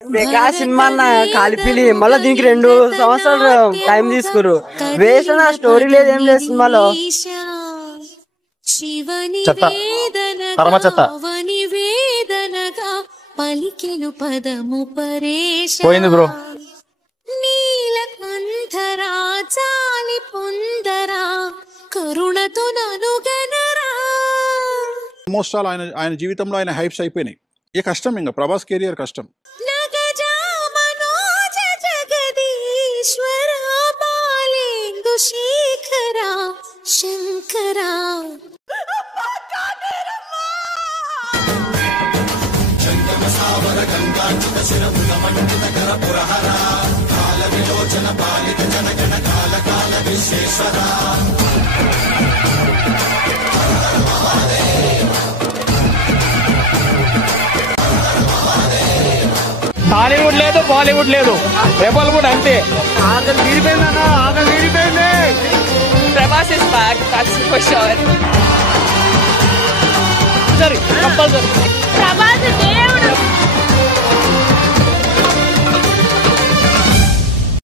Mega cinema అన్న కలిపిలి మళ్ళీ దీనికి 2 సంవత్సరాలు టైం తీసుకురు. వేస్ట్ అన్న, స్టోరీ లేదు, ఏం లేదు సినిమాలో. పోయింది బ్రో. ఆల్మోస్ట్ ఆల్ ఆయన జీవితంలో ఆయన హైప్స్ అయిపోయినాయి. ఏ కష్టం, ఇంకా ప్రభాస్ కెరియర్ కష్టం. టాలీవుడ్ లేదు, బాలీవుడ్ లేదు, రెబల్ కూడా అంతే. Prabhas is back, that's for sure. Compulsory Prabhas is